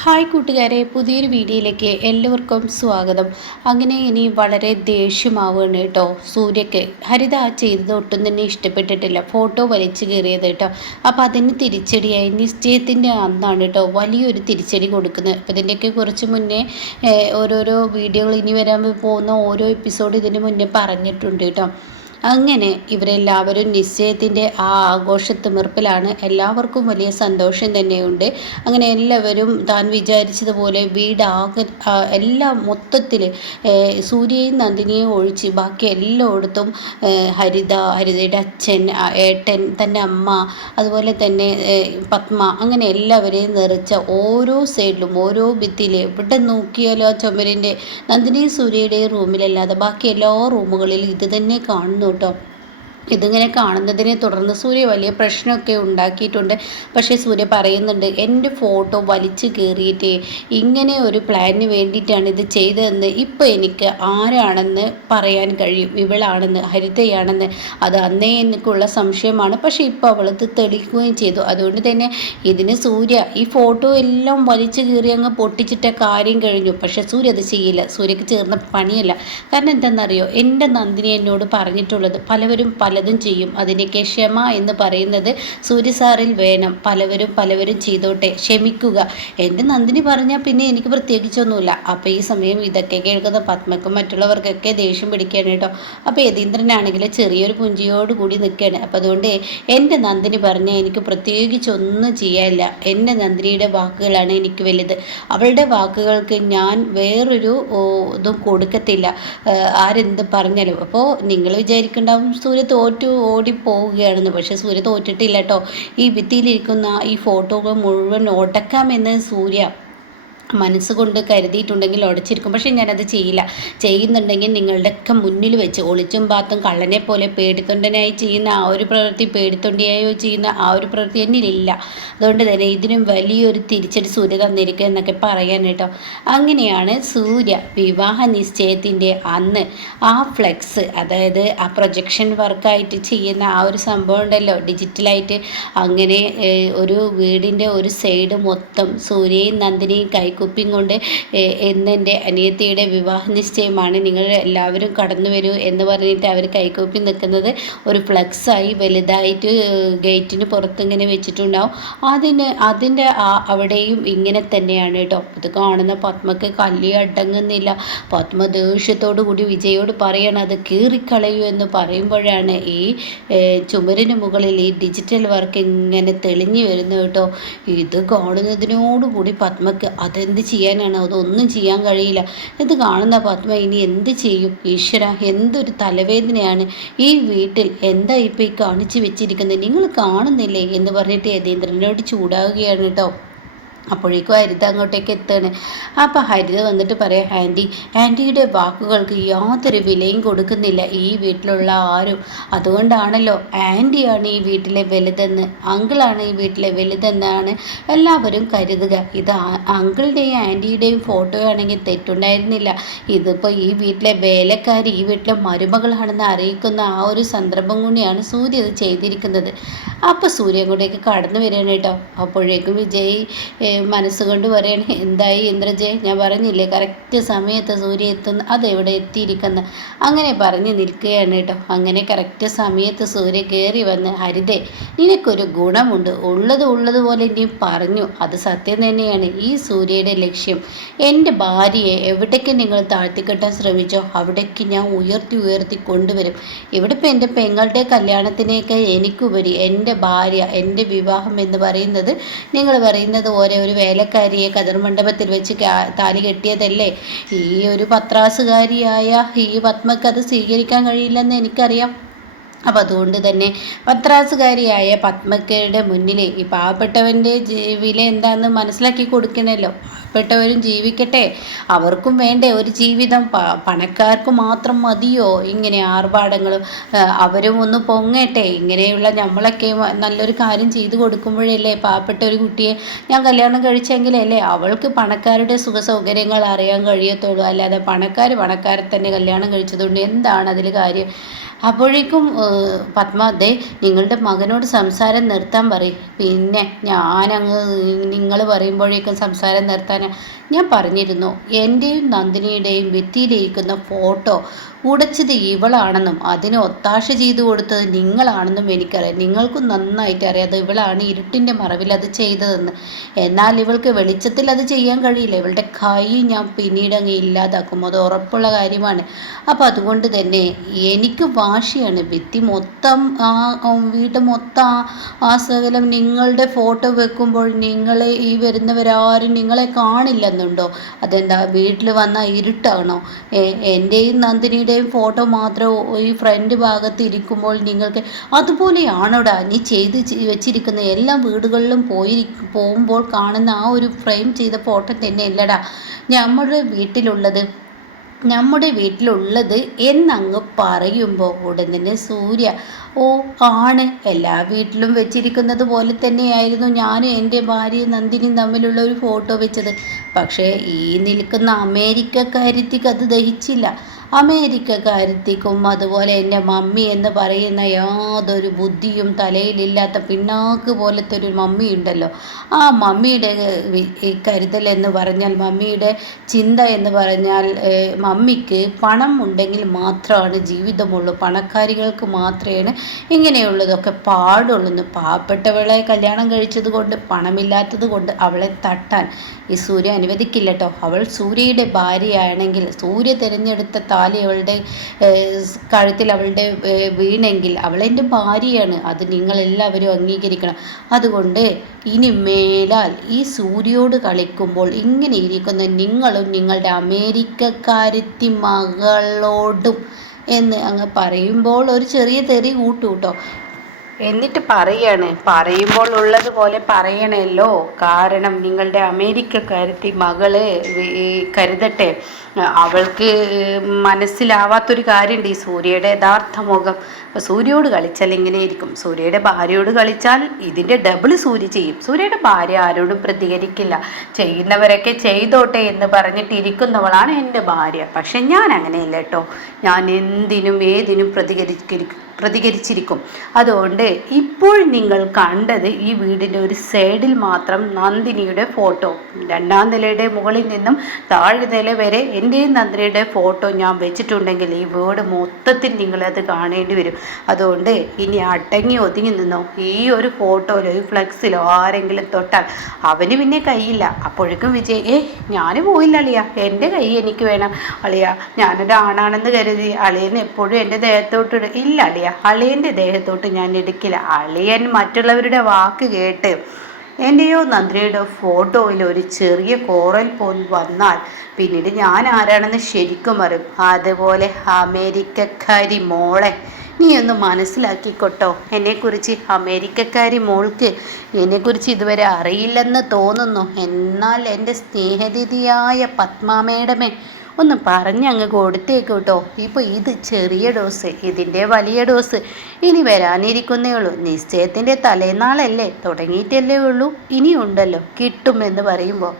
Hi കൂട്ടുകാരെ, പുതിയൊരു വീഡിയോയിലേക്ക് എല്ലാവർക്കും സ്വാഗതം. അങ്ങനെ ഇനി വളരെ ദേഷ്യമാവുകയാണ് കേട്ടോ സൂര്യക്ക്. ഹരിത ചെയ്തത് ഒട്ടും തന്നെ ഇഷ്ടപ്പെട്ടിട്ടില്ല, ഫോട്ടോ വലിച്ചു കയറിയത് കേട്ടോ. അപ്പോൾ അതിന് തിരിച്ചടിയായി നിശ്ചയത്തിൻ്റെ അന്നാണ് കേട്ടോ വലിയൊരു തിരിച്ചടി കൊടുക്കുന്നത്. അപ്പോൾ ഇതിൻ്റെയൊക്കെ കുറച്ച് മുന്നേ ഓരോരോ വീഡിയോകൾ ഇനി വരാൻ പോകുന്ന ഓരോ എപ്പിസോഡ് ഇതിന് മുന്നേ പറഞ്ഞിട്ടുണ്ട് കേട്ടോ. അങ്ങനെ ഇവരെല്ലാവരും നിശ്ചയത്തിൻ്റെ ആ ആഘോഷത്തിമിർപ്പിലാണ്. എല്ലാവർക്കും വലിയ സന്തോഷം തന്നെയുണ്ട്. അങ്ങനെ എല്ലാവരും താൻ വിചാരിച്ചതുപോലെ വീടാകെ എല്ലാം മൊത്തത്തിൽ സൂര്യയും നന്ദിനിയും ഒഴിച്ച് ബാക്കി എല്ലായിടത്തും ഹരിതയുടെ അച്ഛൻ, ഏട്ടൻ, തൻ്റെ അമ്മ, അതുപോലെ തന്നെ പത്മ, അങ്ങനെ എല്ലാവരെയും നിറച്ച ഓരോ സൈഡിലും ഓരോ ഭിത്തിയിൽ എവിടെ നോക്കിയാലും ആ ചുമരിൻ്റെ നന്ദിനിയും സൂര്യയുടെയും റൂമിലല്ലാതെ ബാക്കി എല്ലാ റൂമുകളിലും ഇത് തന്നെ കാണുന്നു കേട്ടോ. ഇതിങ്ങനെ കാണുന്നതിനെ തുടർന്ന് സൂര്യ വലിയ പ്രശ്നമൊക്കെ ഉണ്ടാക്കിയിട്ടുണ്ട്. പക്ഷേ സൂര്യ പറയുന്നുണ്ട്, എൻ്റെ ഫോട്ടോ വലിച്ചു കയറിയിട്ട് ഇങ്ങനെ ഒരു പ്ലാനിന് വേണ്ടിയിട്ടാണ് ഇത് ചെയ്തതെന്ന് ഇപ്പോൾ എനിക്ക് ആരാണെന്ന് പറയാൻ കഴിയും. ഇവളാണെന്ന്, ഹരിതയാണെന്ന്. അത് അന്നേ എനിക്കുള്ള സംശയമാണ്. പക്ഷേ ഇപ്പോൾ അവളത് തെളിയിക്കുകയും ചെയ്തു. അതുകൊണ്ട് തന്നെ ഇതിന് സൂര്യ ഈ ഫോട്ടോ എല്ലാം വലിച്ചു കയറി അങ്ങ് പൊട്ടിച്ചിട്ട കാര്യം കഴിഞ്ഞു. പക്ഷേ സൂര്യ അത് ചെയ്യില്ല. സൂര്യക്ക് ചേർന്ന പണിയല്ല. കാരണം എന്താണെന്നറിയോ, എൻ്റെ നന്ദിനി എന്നോട് പറഞ്ഞിട്ടുള്ളത് പലവരും പലതും ചെയ്യും, അതിനൊക്കെ ക്ഷമ എന്ന് പറയുന്നത് സൂര്യ സാറിൽ വേണം. പലവരും ചെയ്തോട്ടെ, ക്ഷമിക്കുക. എൻ്റെ നന്ദിനി പറഞ്ഞാൽ പിന്നെ എനിക്ക് പ്രത്യേകിച്ചൊന്നുമില്ല. അപ്പോൾ ഈ സമയം ഇതൊക്കെ കേൾക്കുന്ന പത്മക്കും മറ്റുള്ളവർക്കൊക്കെ ദേഷ്യം പിടിക്കുകയാണ് കേട്ടോ. അപ്പോൾ യതീന്ദ്രനാണെങ്കിൽ ചെറിയൊരു പുഞ്ചിയോട് കൂടി നിൽക്കുകയാണ്. അപ്പോൾ അതുകൊണ്ട് എൻ്റെ നന്ദിനി പറഞ്ഞാൽ എനിക്ക് പ്രത്യേകിച്ചൊന്നും ചെയ്യാനില്ല. എൻ്റെ നന്ദിനിയുടെ വാക്കുകളാണ് എനിക്ക് വലുത്. അവളുടെ വാക്കുകൾക്ക് ഞാൻ വേറൊരു ഇതും കൊടുക്കത്തില്ല, ആരെന്ത് പറഞ്ഞാലും. അപ്പോൾ നിങ്ങൾ വിചാരിക്കുന്നുണ്ടാവും സൂര്യ ഓടിപ്പോവുകയാണെന്ന്. പക്ഷേ സൂര്യ തോറ്റിട്ടില്ല കേട്ടോ. ഈ ഭിത്തിയിലിരിക്കുന്ന ഈ ഫോട്ടോകൾ മുഴുവൻ ഉടക്കാമെന്ന് സൂര്യ മനസ്സുകൊണ്ട് കരുതിയിട്ടുണ്ടെങ്കിൽ ഉടച്ചിരിക്കും. പക്ഷേ ഞാനത് ചെയ്യില്ല. ചെയ്യുന്നുണ്ടെങ്കിൽ നിങ്ങളുടെയൊക്കെ മുന്നിൽ വെച്ച് ഒളിച്ചും പാത്തും കള്ളനെ പോലെ പേടിത്തൊണ്ടനായി ചെയ്യുന്ന ആ ഒരു പ്രവൃത്തി, പേടിത്തൊണ്ടിയായോ ചെയ്യുന്ന ആ ഒരു പ്രവൃത്തി എന്നിലില്ല. അതുകൊണ്ട് തന്നെ ഇതിനും വലിയൊരു തിരിച്ചടി സൂര്യ തന്നിരിക്കുക എന്നൊക്കെ പറയാൻ കേട്ടോ. അങ്ങനെയാണ് സൂര്യ വിവാഹ നിശ്ചയത്തിൻ്റെ അന്ന് ആ ഫ്ലെക്സ്, അതായത് ആ പ്രൊജക്ഷൻ വർക്കായിട്ട് ചെയ്യുന്ന ആ ഒരു സംഭവം ഉണ്ടല്ലോ ഡിജിറ്റലായിട്ട്, അങ്ങനെ ഒരു വീടിൻ്റെ ഒരു സൈഡ് മൊത്തം സൂര്യയും നന്ദിനിയും കുപ്പിയും കൊണ്ട് എന്നെൻ്റെ അനിയത്തിയുടെ വിവാഹ നിശ്ചയമാണ്, നിങ്ങൾ എല്ലാവരും കടന്നു വരൂ എന്ന് പറഞ്ഞിട്ട് അവർ കൈകൂപ്പി നിൽക്കുന്നത് ഒരു ഫ്ലക്സായി വലുതായിട്ട് ഗേറ്റിന് പുറത്തിങ്ങനെ വെച്ചിട്ടുണ്ടാവും. അതിൻ്റെ അവിടെയും ഇങ്ങനെ തന്നെയാണ് കേട്ടോ. ഇത് കാണുന്ന പത്മക്ക് കല്ലി അടങ്ങുന്നില്ല. പത്മ ദേഷ്യത്തോടു കൂടി വിജയോട് പറയണം അത് കീറിക്കളയൂ എന്ന് പറയുമ്പോഴാണ് ഈ ചുമരിന് മുകളിൽ ഈ ഡിജിറ്റൽ വർക്ക് ഇങ്ങനെ തെളിഞ്ഞു വരുന്നത് കേട്ടോ. ഇത് കാണുന്നതിനോടുകൂടി പത്മക്ക് എന്ത് ചെയ്യാനാണ്, അതൊന്നും ചെയ്യാൻ കഴിയില്ല. ഇത് കാണുന്ന പത്മ ഇനി എന്ത് ചെയ്യും? ഈശ്വര, എന്തൊരു തലവേദനയാണ് ഈ വീട്ടിൽ. എന്താ ഇപ്പോൾ ഈ കാണിച്ചു വെച്ചിരിക്കുന്നത്, നിങ്ങൾ കാണുന്നില്ലേ എന്ന് പറഞ്ഞിട്ട് യതീന്ദ്രനോട് ചൂടാവുകയാണ് കേട്ടോ. അപ്പോഴേക്കും ഹരിത അങ്ങോട്ടേക്ക് എത്തുകയാണ്. അപ്പോൾ ഹരിത വന്നിട്ട് പറയാം, ആൻറ്റിയുടെ വാക്കുകൾക്ക് യാതൊരു വിലയും കൊടുക്കുന്നില്ല ഈ വീട്ടിലുള്ള ആരും. അതുകൊണ്ടാണല്ലോ ആൻറ്റിയാണ് ഈ വീട്ടിലെ വലുതെന്ന്, അങ്കിളാണ് ഈ വീട്ടിലെ വലുതെന്നാണ് എല്ലാവരും കരുതുക. ഇത് അങ്കിളുടെയും ആൻറ്റിയുടെയും ഫോട്ടോ ആണെങ്കിൽ തെറ്റുണ്ടായിരുന്നില്ല. ഇതിപ്പോൾ ഈ വീട്ടിലെ വേലക്കാരി, ഈ വീട്ടിലെ മരുമകളാണെന്ന് അറിയിക്കുന്ന ആ ഒരു സന്ദർഭം കൂടിയാണ് സൂര്യ ഇത് ചെയ്തിരിക്കുന്നത്. അപ്പോൾ സൂര്യ അങ്ങോട്ടേക്ക് കടന്നു വരികയാണ് കേട്ടോ. അപ്പോഴേക്കും വിജയ് മനസ്സുകൊണ്ട് പറയണേ, എന്തായി ഇന്ദ്രജയ്, ഞാൻ പറഞ്ഞില്ലേ കറക്റ്റ് സമയത്ത് സൂര്യ എത്തുന്നു, അതെവിടെ എത്തിയിരിക്കുന്നു. അങ്ങനെ പറഞ്ഞ് നിൽക്കുകയാണ് കേട്ടോ. അങ്ങനെ കറക്റ്റ് സമയത്ത് സൂര്യ കയറി വന്ന്, ഹരിതേ നിനക്കൊരു ഗുണമുണ്ട്, ഉള്ളതുപോലെ നീ പറഞ്ഞു, അത് സത്യം തന്നെയാണ്. ഈ സൂര്യയുടെ ലക്ഷ്യം എൻ്റെ ഭാര്യയെ എവിടേക്ക് നിങ്ങൾ താഴ്ത്തിക്കെട്ടാൻ ശ്രമിച്ചോ അവിടേക്ക് ഞാൻ ഉയർത്തി കൊണ്ടുവരും. ഇവിടെ ഇപ്പോൾ എൻ്റെ പെങ്ങളുടെ കല്യാണത്തിനേക്ക് എനിക്കുപരി എൻ്റെ ഭാര്യ, എൻ്റെ വിവാഹം എന്ന് പറയുന്നത് നിങ്ങൾ പറയുന്നത് ഒരു വേലക്കാരിയെ കതിർമണ്ഡപത്തിൽ വെച്ച് താലി കെട്ടിയതല്ലേ. ഈ ഒരു പത്രാസുകാരിയായ ഈ പത്മക്ക് അത് സ്വീകരിക്കാൻ കഴിയില്ലെന്ന് എനിക്കറിയാം. അപ്പോൾ അതുകൊണ്ട് തന്നെ പത്രാസുകാരിയായ പത്മക്കയുടെ മുന്നിൽ ഈ പാവപ്പെട്ടവൻ്റെ വില എന്താണെന്ന് മനസ്സിലാക്കി കൊടുക്കണമല്ലോ. പാവപ്പെട്ടവരും ജീവിക്കട്ടെ, അവർക്കും വേണ്ടേ ഒരു ജീവിതം. പണക്കാർക്ക് മാത്രം മതിയോ ഇങ്ങനെ ആർഭാടങ്ങളും? അവരും ഒന്ന് പൊങ്ങട്ടെ. ഇങ്ങനെയുള്ള നമ്മളൊക്കെ നല്ലൊരു കാര്യം ചെയ്തു കൊടുക്കുമ്പോഴല്ലേ പാവപ്പെട്ട ഒരു കുട്ടിയെ ഞാൻ കല്യാണം കഴിച്ചെങ്കിലല്ലേ അവൾക്ക് പണക്കാരുടെ സുഖ സൗകര്യങ്ങൾ അറിയാൻ കഴിയത്തുള്ളൂ. അല്ലാതെ പണക്കാരെ തന്നെ കല്യാണം കഴിച്ചതുകൊണ്ട് എന്താണ് അതിൽ കാര്യം? അപ്പോഴേക്കും പത്മ, ദേ നിങ്ങളുടെ മകനോട് സംസാരം നിർത്താൻ പറയും. പിന്നെ ഞാനങ്ങ് നിങ്ങൾ പറയുമ്പോഴേക്കും സംസാരം നിർത്താൻ ഞാൻ പറഞ്ഞിരുന്നു. എൻ്റെയും നന്ദിനിയുടെയും ഭിത്തിയിലിരിക്കുന്ന ഫോട്ടോ ഉടച്ചത് ഇവളാണെന്നും അതിന് ഒത്താശ ചെയ്തു കൊടുത്തത് നിങ്ങളാണെന്നും എനിക്കറിയാം. നിങ്ങൾക്കും നന്നായിട്ട് അറിയാം ഇവളാണ് ഇരുട്ടിൻ്റെ മറവിൽ അത് ചെയ്തതെന്ന്. എന്നാൽ ഇവൾക്ക് വെളിച്ചത്തിൽ അത് ചെയ്യാൻ കഴിയില്ല. ഇവളുടെ കൈ ഞാൻ പിന്നീട് അങ്ങ് ഇല്ലാതാക്കും, അത് ഉറപ്പുള്ള കാര്യമാണ്. അപ്പം അതുകൊണ്ട് തന്നെ എനിക്ക് വാശിയാണ്. ഭിത്തി മൊത്തം വീട് മൊത്തം ആ സകലം നിങ്ങളുടെ ഫോട്ടോ വെക്കുമ്പോൾ നിങ്ങളെ ഈ വരുന്നവരാരും നിങ്ങളെ കാണില്ലെന്നുണ്ടോ? അതെന്താ വീട്ടിൽ വന്നാൽ ഇരുട്ടാണോ? എൻ്റെയും നന്ദിനിയുടെയും ഫോട്ടോ മാത്രം ഈ ഫ്രണ്ട് ഭാഗത്ത് ഇരിക്കുമ്പോൾ നിങ്ങൾക്ക് അതുപോലെയാണോടാ നീ ചെയ്ത് വെച്ചിരിക്കുന്ന എല്ലാ വീടുകളിലും പോകുമ്പോൾ കാണുന്ന ആ ഒരു ഫ്രെയിം ചെയ്ത ഫോട്ടോ തന്നെയല്ലടാ നമ്മുടെ വീട്ടിലുള്ളത് എന്നങ്ങ് പറയുമ്പോൾ ഉടൻ തന്നെ സൂര്യ, ഓ ആണ്, എല്ലാ വീട്ടിലും വെച്ചിരിക്കുന്നത് പോലെ തന്നെയായിരുന്നു ഞാനും എൻ്റെ ഭാര്യയും നന്ദിനിയും തമ്മിലുള്ള ഒരു ഫോട്ടോ വെച്ചത്. പക്ഷേ ഈ നിൽക്കുന്ന അമേരിക്കക്കാരിക്ക് അത് ദഹിച്ചില്ല. അമേരിക്കക്കാരത്തിക്കും അതുപോലെ എൻ്റെ മമ്മി എന്ന് പറയുന്ന യാതൊരു ബുദ്ധിയും തലയിലില്ലാത്ത പിണ്ണാക്ക് പോലത്തെ ഒരു മമ്മി ഉണ്ടല്ലോ, ആ മമ്മിയുടെ കരുതൽ എന്ന് പറഞ്ഞാൽ, മമ്മിയുടെ ചിന്ത എന്ന് പറഞ്ഞാൽ, മമ്മിക്ക് പണം ഉണ്ടെങ്കിൽ മാത്രമാണ് ജീവിതമുള്ളൂ, പണക്കാരികൾക്ക് മാത്രമേ ഇങ്ങനെയുള്ളതൊക്കെ പാടുള്ളൂ. പാവപ്പെട്ടവളെ കല്യാണം കഴിച്ചത് കൊണ്ട്, പണമില്ലാത്തത് കൊണ്ട് അവളെ തട്ടാൻ ഈ സൂര്യ അനുവദിക്കില്ല കേട്ടോ. അവൾ സൂര്യയുടെ ഭാര്യയാണെങ്കിൽ, സൂര്യ തിരഞ്ഞെടുത്ത താലി അവളുടെ കഴുത്തിൽ അവളുടെ വീണെങ്കിൽ അവളെൻ്റെ ഭാര്യയാണ്. അത് നിങ്ങളെല്ലാവരും അംഗീകരിക്കണം. അതുകൊണ്ട് ഇനി മേലാൽ ഈ സൂര്യയോട് കളിക്കുമ്പോൾ ഇങ്ങനെ ഇരിക്കുന്ന നിങ്ങളും നിങ്ങളുടെ അമേരിക്കക്കാരത്തി മകളോടും എന്ന് അങ്ങ് പറയുമ്പോൾ ഒരു ചെറിയ തെറി കൂട്ടോ. എന്നിട്ട് പറയുമ്പോൾ ഉള്ളതുപോലെ പറയണമല്ലോ. കാരണം നിങ്ങളുടെ അമേരിക്കക്കാരത്തി മകള് കരുതട്ടെ, അവൾക്ക് മനസ്സിലാവാത്തൊരു കാര്യമുണ്ട് ഈ സൂര്യയുടെ യഥാർത്ഥ മുഖം. സൂര്യയോട് കളിച്ചാൽ ഇങ്ങനെയിരിക്കും, സൂര്യയുടെ ഭാര്യയോട് കളിച്ചാൽ ഇതിൻ്റെ ഡബിൾ സൂര്യ ചെയ്യും. സൂര്യയുടെ ഭാര്യ ആരോടും പ്രതികരിക്കില്ല, ചെയ്യുന്നവരൊക്കെ ചെയ്തോട്ടെ എന്ന് പറഞ്ഞിട്ടിരിക്കുന്നവളാണ് എൻ്റെ ഭാര്യ. പക്ഷെ ഞാൻ അങ്ങനെയല്ല കേട്ടോ, ഞാൻ എന്തിനും ഏതിനും പ്രതികരിച്ചിരിക്കും. അതുകൊണ്ട് ഇപ്പോൾ നിങ്ങൾ കണ്ടത് ഈ വീടിൻ്റെ ഒരു സൈഡിൽ മാത്രം നന്ദിനിയുടെ ഫോട്ടോ, 2ാം നിലയുടെ മുകളിൽ നിന്നും താഴെ നില വരെ എൻ്റെയും നന്ദിനിയുടെ ഫോട്ടോ ഞാൻ വെച്ചിട്ടുണ്ടെങ്കിൽ ഈ വീട് മൊത്തത്തിൽ നിങ്ങളത് കാണേണ്ടി വരും. അതുകൊണ്ട് ഇനി അടങ്ങി ഒതുങ്ങി നിന്നോ. ഈ ഒരു ഫോട്ടോയിലോ ഈ ഫ്ലെക്സിലോ ആരെങ്കിലും തൊട്ടാൽ അവന് പിന്നെ കൈയില്ല. അപ്പോഴേക്കും വിജയ്, ഞാൻ പോയില്ല അളിയ, എൻ്റെ കൈ എനിക്ക് വേണം അളിയ, ഞാനൊരാണാണെന്ന് കരുതി അളിയൻ എപ്പോഴും എൻ്റെ ദേഹത്തോട്ട് ഇല്ല അളിയ, അളിയൻ്റെ ദേഹത്തോട്ട് ഞാൻ എടുക്കില്ല. അളിയൻ മറ്റുള്ളവരുടെ വാക്ക് കേട്ട് എൻ്റെയോ നന്ദിനിയുടെ ഫോട്ടോയിൽ ഒരു ചെറിയ കോറൽ പോലും വന്നാൽ പിന്നീട് ഞാൻ ആരാണെന്ന് ശരിക്കും അറിയും. അതുപോലെ അമേരിക്കക്കാരി മോളെ നീ ഒന്ന് മനസ്സിലാക്കിക്കൊട്ടോ. എന്നെക്കുറിച്ച് അമേരിക്കക്കാരി മോൾക്ക് എന്നെക്കുറിച്ച് ഇതുവരെ അറിയില്ലെന്ന് തോന്നുന്നു. എന്നാൽ എൻ്റെ സ്നേഹതിഥിയായ പത്മാമേടമേ ഒന്ന് പറഞ്ഞങ്ങ് കൊടുത്തേക്ക് കേട്ടോ. ഇപ്പോൾ ഇത് ചെറിയ ഡോസ്, ഇതിൻ്റെ വലിയ ഡോസ് ഇനി വരാനിരിക്കുന്നേ ഉള്ളൂ. നിശ്ചയത്തിൻ്റെ തലേന്നാളല്ലേ, തുടങ്ങിയിട്ടല്ലേ ഉള്ളൂ, ഇനിയുണ്ടല്ലോ കിട്ടുമെന്ന് പറയുമ്പോൾ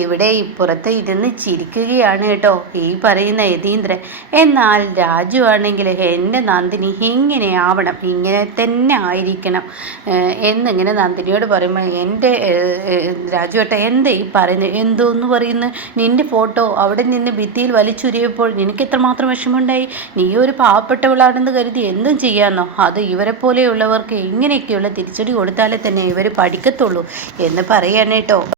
ഇവിടെ ഇപ്പുറത്ത് ഇരുന്ന് ചിരിക്കുകയാണ് കേട്ടോ ഈ പറയുന്ന യതീന്ദ്രൻ. എന്നാൽ രാജു ആണെങ്കിൽ എൻ്റെ നന്ദിനി ഇങ്ങനെ ആവണം, ഇങ്ങനെ തന്നെ ആയിരിക്കണം എന്നിങ്ങനെ നന്ദിനിയോട് പറയുമ്പോൾ, എൻ്റെ രാജു ഏട്ടാ എന്താ ഈ പറയുന്നത്, എന്തോന്ന് പറയുന്നത്, നിൻ്റെ ഫോട്ടോ അവിടെ നിന്ന് ഭിത്തിയിൽ വലിച്ചുരിയപ്പോൾ നിനക്ക് എത്രമാത്രം വിഷമമുണ്ടായി, നീ ഒരു പാവപ്പെട്ടവളാണെന്ന് കരുതി എന്തും ചെയ്യാമെന്നോ, അത് ഇവരെ പോലെയുള്ളവർക്ക് ഇങ്ങനെയൊക്കെയുള്ള തിരിച്ചടി കൊടുത്താലേ തന്നെ ഇവർ പഠിക്കത്തുള്ളൂ എന്ന് പറയാണ് കേട്ടോ.